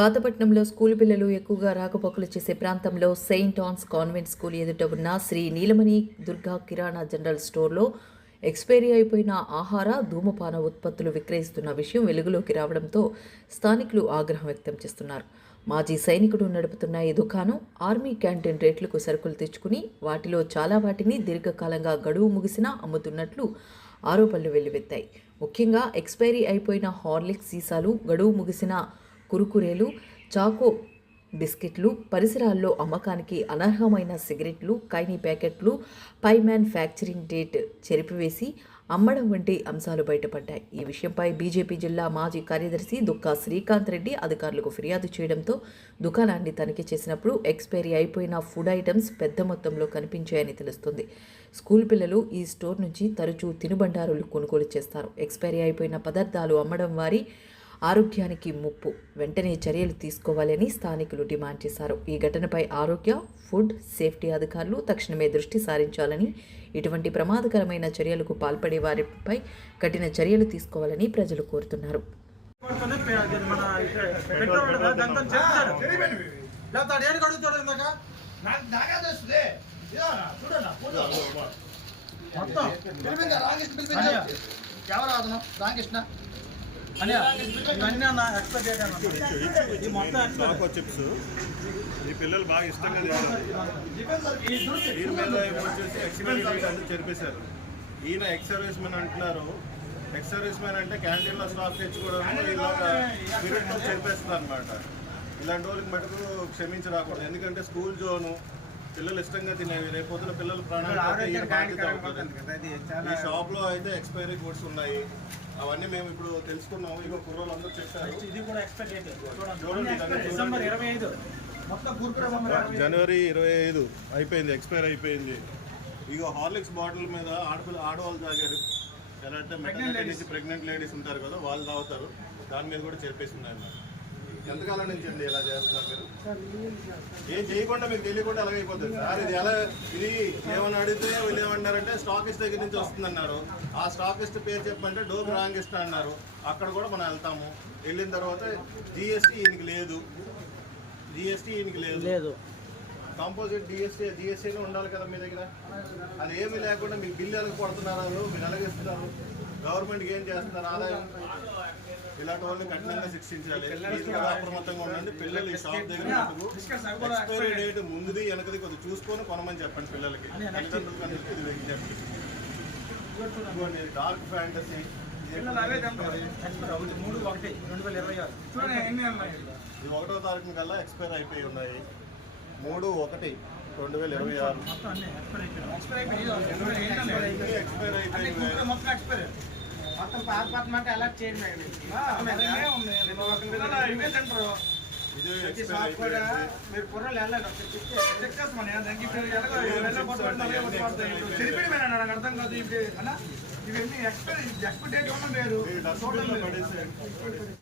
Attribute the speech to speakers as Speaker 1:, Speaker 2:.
Speaker 1: పాతపట్నంలో school పిల్లలు ఎక్కువగా రాకపోకలు చేసే ప్రాంతంలో సెయింట్ ఆన్స్ కాన్వెంట్ స్కూల్ ఎదుట ఉన్న శ్రీ నీలమణి దుర్గా కిరాణా జనరల్ స్టోర్లో ఎక్స్పైరీ అయిపోయిన ఆహార ధూమపాన ఉత్పత్తులు విక్రయిస్తున్న విషయం వెలుగులోకి రావడంతో స్థానికులు ఆగ్రహం వ్యక్తం చేస్తున్నారు. మాజీ సైనికుడు నడుపుతున్న ఈ దుకాణం ఆర్మీ క్యాంటీన్ రేట్లకు సరుకులు తెచ్చుకుని వాటిలో చాలా వాటిని దీర్ఘకాలంగా గడువు ముగిసినా అమ్ముతున్నట్లు ఆరోపణలు వెల్లువెత్తాయి. ముఖ్యంగా ఎక్స్పైరీ అయిపోయిన హార్లిక్స్ సీసాలు గడువు ముగిసిన కురుకురేలు చాకో బిస్కెట్లు పరిసరాల్లో అమ్మకానికి అనర్హమైన సిగరెట్లు కైనీ ప్యాకెట్లు పై మ్యానుఫ్యాక్చరింగ్ డేట్ చెరిపివేసి అమ్మడం వంటి అంశాలు బయటపడ్డాయి. ఈ విషయంపై బీజేపీ జిల్లా మాజీ కార్యదర్శి దుక్కా శ్రీకాంత్ రెడ్డి అధికారులకు ఫిర్యాదు చేయడంతో దుకాణాన్ని తనిఖీ చేసినప్పుడు ఎక్స్పైరీ అయిపోయిన ఫుడ్ ఐటమ్స్ పెద్ద మొత్తంలో కనిపించాయని తెలుస్తుంది. స్కూల్ పిల్లలు ఈ స్టోర్ నుంచి తరచూ తినుబండారులు కొనుగోలు చేస్తారు. ఎక్స్పైరీ అయిపోయిన పదార్థాలు అమ్మడం వారి ఆరోగ్యానికి ముప్పు. వెంటనే చర్యలు తీసుకోవాలని స్థానికులు డిమాండ్ చేశారు. ఈ ఘటనపై ఆరోగ్య ఫుడ్ సేఫ్టీ అధికారులు తక్షణమే దృష్టి సారించాలని ఇటువంటి ప్రమాదకరమైన చర్యలకు పాల్పడే వారిపై కఠిన చర్యలు తీసుకోవాలని ప్రజలు కోరుతున్నారు.
Speaker 2: మొత్తం.
Speaker 3: రామకృష్ణ.
Speaker 4: చిప్స్ ఈ పిల్లలు బాగా ఇష్టంగా తింటారు. దీని మీద వచ్చేసి చెరిపేశారు ఈయన ఎక్స్ సర్వీస్ మెన్ అంటున్నారు. ఎక్స్ సర్వీస్ మెన్ అంటే క్యాంటీన్లో స్టాక్ తెచ్చుకోవడం ఇలాగ స్పిరిట్తో చెరిపేస్తుంది అనమాట ఇలాంటి వాళ్ళకి మటుకు క్షమించి రాకూడదు. ఎందుకంటే స్కూల్ జోను పిల్లలు ఇష్టంగా తినేవి. రేపు పొద్దున పిల్లల ప్రాణాలు. ఈ షాప్లో అయితే ఎక్స్పైరీ గూడ్స్ ఉన్నాయి. అవన్నీ మేము ఇప్పుడు తెలుసుకున్నాము. ఇక కుర్రోళ్ళు అందరూ చెప్పారు.
Speaker 2: ఇది కూడా ఎక్స్పెక్ట్ డిసెంబర్ ఇరవై ఐదు.
Speaker 4: జనవరి ఇరవై ఐదు అయిపోయింది ఎక్స్పైర్ అయిపోయింది. ఇక హార్లిక్స్ బాటిల్ మీద ఆడపిల్ల ఆడవాళ్ళు తాగారు. ఎలా అంటే ప్రెగ్నెంట్ లేడీస్ ఉంటారు కదా వాళ్ళు తాగుతారు. దాని మీద కూడా చెప్పేసి ఉన్నాయి అన్నమాట. ఎంతకాలం నుంచి అండి ఇలా చేస్తున్నారు మీరు? ఏం చేయకుండా మీకు తెలియకుండా అలాగే అయిపోతుంది సార్. ఇది ఎలా ఇది ఏమని అడిగితే వీళ్ళు ఏమన్నారంటే స్టాకిస్ట్ దగ్గర నుంచి వస్తుందన్నారు. ఆ స్టాకిస్ట్ పేరు చెప్పంటే డోక్ రాంగిస్ట్ అన్నారు. అక్కడ కూడా మనం వెళ్తాము. వెళ్ళిన తర్వాత జిఎస్టీ ఈయనకి లేదు. జిఎస్టీ ఈయనకి లేదు.
Speaker 2: లేదు.
Speaker 4: కాంపోజిట్ డిఎస్టీ జిఎస్టీనే ఉండాలి కదా మీ దగ్గర. అది ఏమీ లేకుండా మీకు బిల్లు ఎలా కొడుతున్నారు? మీరు ఎలాగిస్తున్నారు గవర్నమెంట్కి ఏం చేస్తున్నారు ఆదాయం? ఇలాంటి వాళ్ళని కఠినంగా శిక్షించాలి. అప్రమత్తంగా ఉండండి. పిల్లలు ఈ షాప్ దగ్గర ఎక్స్పైరీ డేట్ ముందుది వెనకది కొద్దిగా చూసుకొని కొనమని చెప్పండి పిల్లలకి. తల్లిదండ్రులకి అందరికీ ఇది డార్క్ ఫ్యాంటసీ.
Speaker 2: మూడు ఒకటి రెండు వేల ఇరవై ఆరు. చూడండి ఎన్ని ఉన్నాయి?
Speaker 4: ఇది ఒకటో తారీఖు కల్లా ఎక్స్పైర్ అయిపోయి ఉన్నాయి. మూడు ఒకటి రెండు వేల ఇరవై ఆరు.
Speaker 2: అయిపోయింది
Speaker 4: అన్నీ ఎక్స్పైర్ అయిపోయి
Speaker 2: మొత్తం
Speaker 3: పాత పాత మాట ఎలా చేయండి
Speaker 4: ఎక్స్పైర్
Speaker 3: మీరు కుర్రలు చెక్
Speaker 2: చేసుకోమని దానికి చెరిపిడిపోయినా నాకు అర్థం కాదు ఇవన్నీ ఎక్స్పైర్ ఎక్స్పెక్ట్ డేట్
Speaker 4: డస్ట్బిన్లో పడేసేయండి.